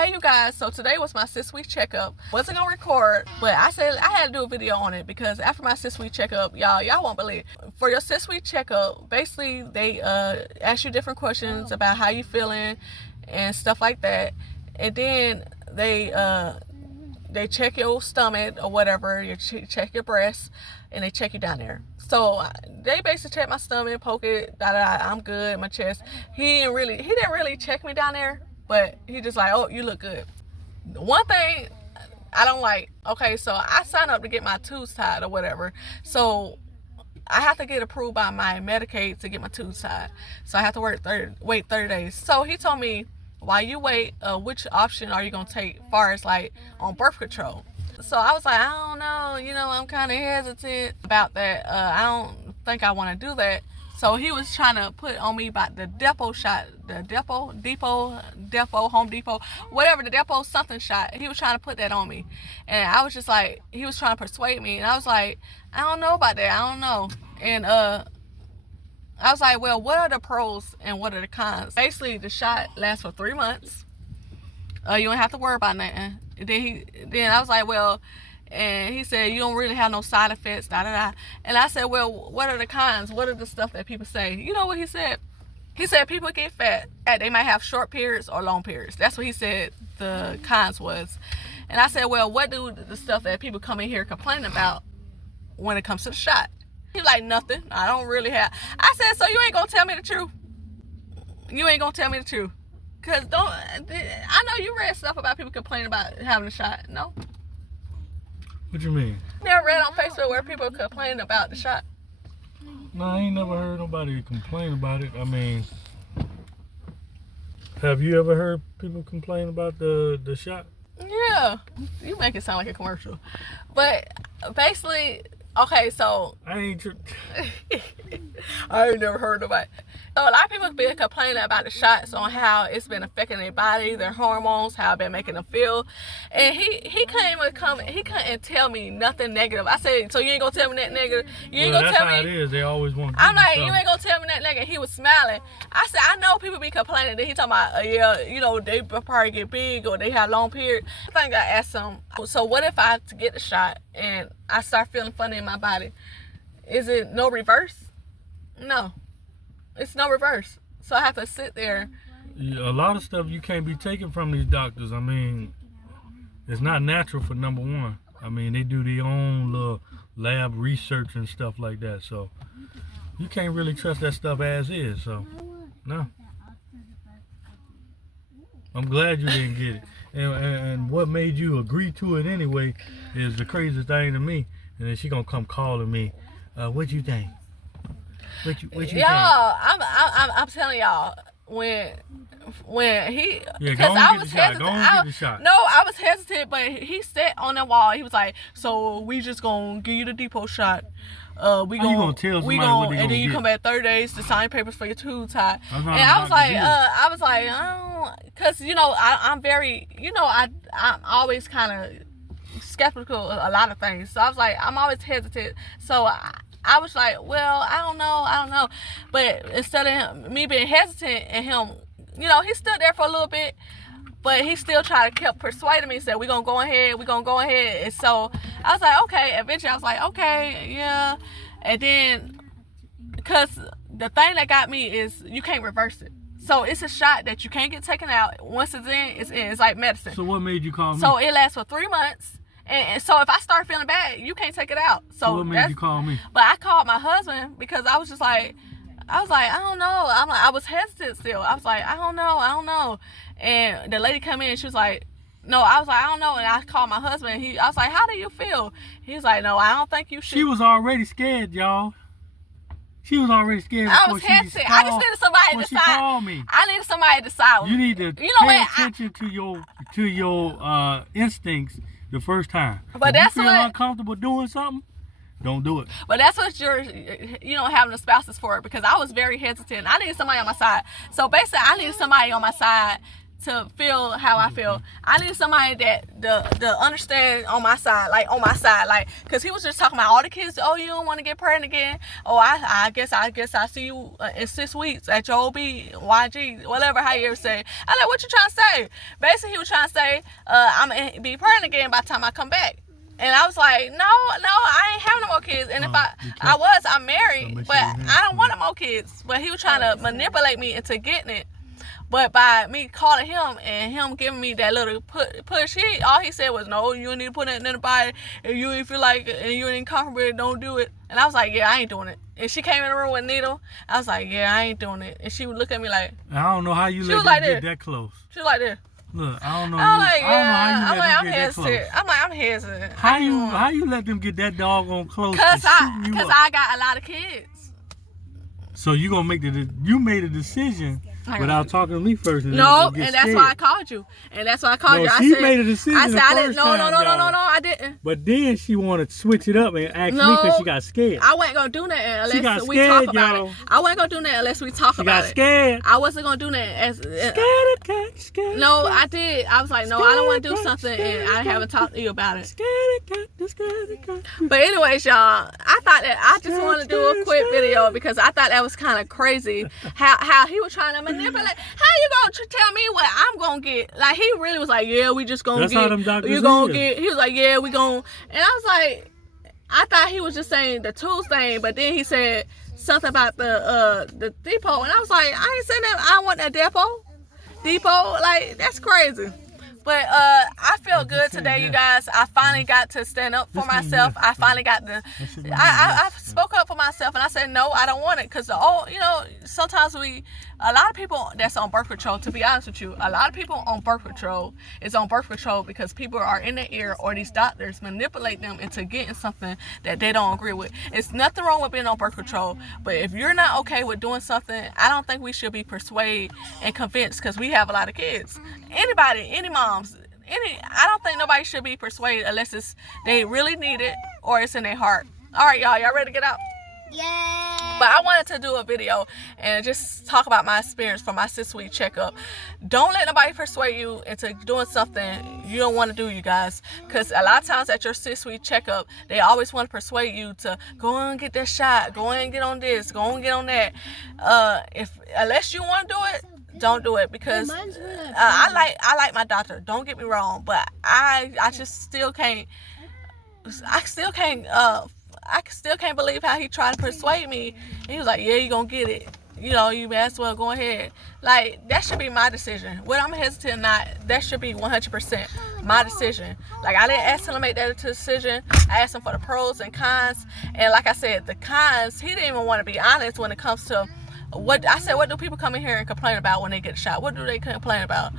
Hey you guys, so today was my 6-week checkup. Wasn't gonna record, but I said I had to do a video on it because after my 6-week checkup, y'all won't believe. For your 6-week checkup, basically they ask you different questions about how you feeling and stuff like that, and then they check your stomach or whatever, you check your breasts, and they check you down there. So they basically check my stomach, poke it, I'm good, my chest. He didn't really check me down there, but he just like, oh, you look good. One thing I don't like, okay, so I signed up to get my tubes tied or whatever. So I have to get approved by my Medicaid to get my tubes tied. So I have to wait 30 days. So he told me, while you wait, which option are you going to take as far as like on birth control? So I was like, I don't know, I'm kind of hesitant about that. I don't think I want to do that. So he was trying to put on me about the Depot shot, the Depot, Home Depot, whatever, the Depot something shot. He was trying to put that on me. And I was just like, he was trying to persuade me. And I was like, I don't know about that. I don't know. And I was like, well, what are the pros and what are the cons? Basically, the shot lasts for 3 months. You don't have to worry about nothing. Then I was like, well, and he said, you don't really have no side effects, And I said, well, what are the cons? What are the stuff that people say? You know what he said? He said people get fat. They might have short periods or long periods. That's what he said the cons was. And I said, well, what do the stuff that people come in here complaining about when it comes to the shot? He's like, nothing. I don't really have. I said, so you ain't gonna tell me the truth? You ain't gonna tell me the truth? Cause I know you read stuff about people complaining about having a shot. No? What you mean? Never read on Facebook where people complain about the shot. No, I ain't never heard nobody complain about it. I mean, have you ever heard people complain about the shot? Yeah. You make it sound like a commercial. But basically, okay, so I ain't never heard nobody. So a lot of people have been complaining about the shots on how it's been affecting their body, their hormones, how it's been making them feel. And he couldn't tell me nothing negative. I said, so you ain't gonna tell me that negative? You ain't gonna tell me? That's how it is. They always want to. I'm like, you ain't gonna tell me that negative. He was smiling. I said, I know people be complaining that he talking about, they probably get big or they have long periods. I think I asked him, so what if I get the shot and I start feeling funny in my body? Is it no reverse? No. It's no reverse. So I have to sit there. Yeah, a lot of stuff you can't be taking from these doctors. I mean, it's not natural for number one. I mean, they do their own little lab research and stuff like that. So you can't really trust that stuff as is. So, no. I'm glad you didn't get it. And what made you agree to it anyway is the craziest thing to me. And then she gonna come calling me. What you think? What you think? Y'all, I'm telling y'all, when he, because I was hesitant. No, I was hesitant, but he sat on the wall. He was like, "So we just gonna give you the Depot shot. We gonna tell somebody what they and then you get. Come back 30 days to sign papers for your tube tie." And I was like, I don't, cause I'm very, I'm always kind of skeptical of a lot of things. So I was like, I'm always hesitant. So I was like, well, I don't know. But instead of me being hesitant and him, he stood there for a little bit, but he still kept persuading me, said, we're going to go ahead. And so I was like, okay. Eventually I was like, okay, yeah. And then, because the thing that got me is you can't reverse it. So it's a shot that you can't get taken out. Once it's in, it's in. It's like medicine. So what made you call me? So it lasts for 3 months. And so if I start feeling bad, you can't take it out. So what made you call me? But I called my husband because I was just like, I don't know. I was hesitant still. I was like, I don't know. And the lady come in, she was like, no, I was like, I don't know. And I called my husband. I was like, how do you feel? He was like, no, I don't think you should. She was already scared, y'all. She was already scared. I was hesitant. I just needed somebody to decide. She called me. I needed somebody to decide. You need to pay attention to your instincts the first time. But if you feel uncomfortable doing something, don't do it. But that's what having a spouse is for, because I was very hesitant. I needed somebody on my side. So basically, I needed somebody on my side to feel how I feel. I need somebody that the understand on my side, like, cause he was just talking about all the kids. Oh, you don't want to get pregnant again? Oh, I guess I see you in 6 weeks at your OB, YG, whatever, how you ever say. I like, what you trying to say? Basically, he was trying to say, I'm gonna be pregnant again by the time I come back. And I was like, no, I ain't having no more kids. And if I'm married, but I don't want no more kids. But he was trying to manipulate me into getting it. But by me calling him and him giving me that little push, all he said was, no, you need to put it in the body. If you ain't feel like it and you ain't comfortable, don't do it. And I was like, yeah, I ain't doing it. And she came in the room with Needle. I was like, yeah, I ain't doing it. And she would look at me like, I don't know how you let them get that close. She was like this. Look, I don't know. I'm like, I'm hesitant. I'm hesitant. How you let them get that doggone close? Cause I got a lot of kids. So you gonna made a decision without talking to me first. No, and that's why I called you. And that's why I called you. She made a decision. I said I didn't. No, I didn't. But then she wanted to switch it up and ask me because she got scared. I wasn't gonna do that unless we talk about it. I wasn't gonna do that unless we talk about it. She got scared. I wasn't gonna do that. Scared. No, I did. I was like, no, I don't want to do something, and I haven't talked to you about it. Scared. But anyways, y'all, I thought that I just wanted to do a quick video because I thought that was kind of crazy how he was trying to manipulate. How you gonna tell me what I'm gonna get? Like, he really was like, yeah, we just gonna That's how them doctors you gonna get. He was like, yeah, we gonna. And I was like, I thought he was just saying the tools thing, but then he said something about the depot, and I was like, I ain't saying that I want that depot. Like, that's crazy. But I feel good today, you guys. I finally got to stand up for myself. I finally got to. I spoke up for myself, and I said no, I don't want it, because sometimes a lot of people that's on birth control. To be honest with you, a lot of people on birth control is on birth control because people are in their ear, or these doctors manipulate them into getting something that they don't agree with. It's nothing wrong with being on birth control, but if you're not okay with doing something, I don't think we should be persuaded and convinced, because we have a lot of kids. Any moms, I don't think nobody should be persuaded unless they really need it or it's in their heart. All right, y'all ready to get out? Yeah. But I wanted to do a video and just talk about my experience for my 6-week checkup. Don't let nobody persuade you into doing something you don't want to do, you guys. Because a lot of times at your 6-week checkup, they always want to persuade you to go and get that shot, go and get on this, go and get on that. Unless you want to do it, don't do it, because I like my doctor. Don't get me wrong, but I still can't believe how he tried to persuade me. And he was like, yeah, you gonna get it. You may as well go ahead. Like, that should be my decision. Whether I'm hesitant or not, that should be 100% my decision. Like, I didn't ask him to make that decision. I asked him for the pros and cons. And like I said, the cons, he didn't even want to be honest when it comes to what I said. What do people come in here and complain about when they get shot? What do they complain about?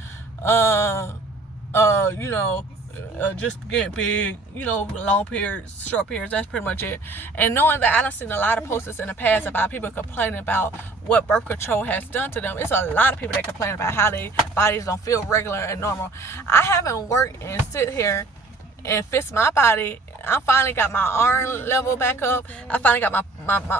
Just getting big, long periods, short periods, that's pretty much it. And knowing that I done seen a lot of posters in the past about people complaining about what birth control has done to them. It's a lot of people that complain about how their bodies don't feel regular and normal. I haven't worked and sit here and fix my body. I finally got my iron level back up. I finally got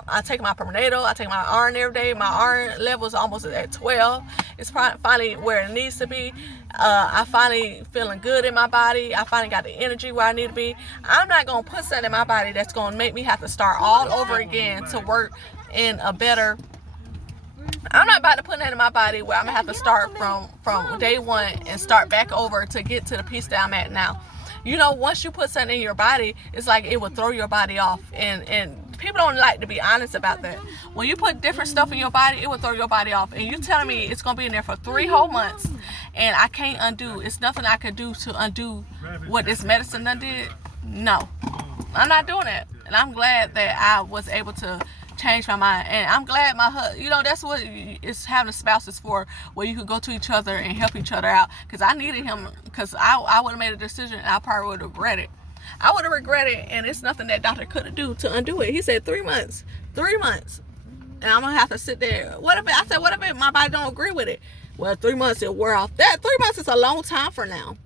I take my prenatal, I take my iron every day. My iron level is almost at 12. It's finally where it needs to be. I finally feeling good in my body. I finally got the energy where I need to be. I'm not going to put something in my body that's going to make me have to start all over again to work in a better. I'm not about to put that in my body where I'm going to have to start from day one and start back over to get to the piece that I'm at now. Once you put something in your body, it's like it will throw your body off. And people don't like to be honest about that. When you put different stuff in your body, it will throw your body off. And you telling me it's going to be in there for 3 whole months and I can't undo. It's nothing I could do to undo what this medicine done did. No, I'm not doing it. And I'm glad that I was able to change my mind. And I'm glad my husband, that's what it's having a spouse is for, where you could go to each other and help each other out. Because I needed him, because I would have made a decision and I probably would have regretted. I would have regretted, and it's nothing that doctor couldn't do to undo it. He said 3 months. 3 months. And I'm going to have to sit there. What if my body don't agree with it? Well, 3 months, it'll wear off. That 3 months is a long time for now.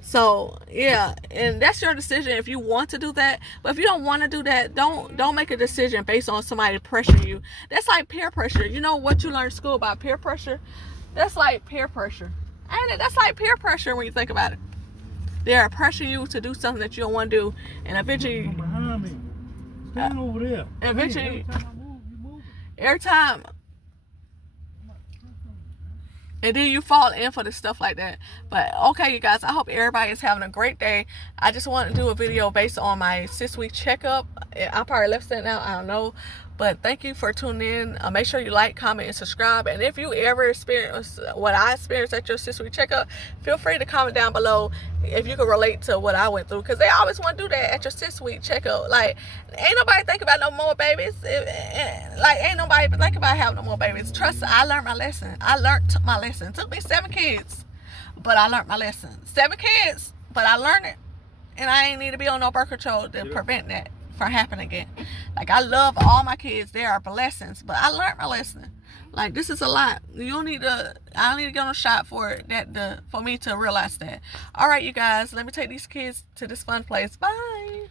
So, yeah, and that's your decision if you want to do that. But if you don't want to do that, don't make a decision based on somebody pressuring you. That's like peer pressure. You know what you learn in school about peer pressure? That's like peer pressure. And that's like peer pressure when you think about it. They're pressuring you to do something that you don't want to do, and eventually, behind me. Stand over there. Eventually, Every time I move, you move. every time, and then you fall in for the stuff like that. But okay, you guys, I hope everybody is having a great day. I just want to do a video based on my 6-week checkup. I probably left that out, I don't know. But thank you for tuning in. Make sure you like, comment, and subscribe. And if you ever experience what I experienced at your 6-week checkup, feel free to comment down below if you can relate to what I went through. Because they always want to do that at your 6-week checkup. Like, ain't nobody think about no more babies. Ain't nobody think about having no more babies. Trust me, I learned my lesson. It took me 7 kids, but I learned my lesson. 7 kids, but I learned it. And I ain't need to be on no birth control to prevent that from happening again. Like, I love all my kids. They are blessings, but I learned my lesson. Like, this is a lot. I don't need to get on a shot for me to realize that. All right, you guys, let me take these kids to this fun place. Bye.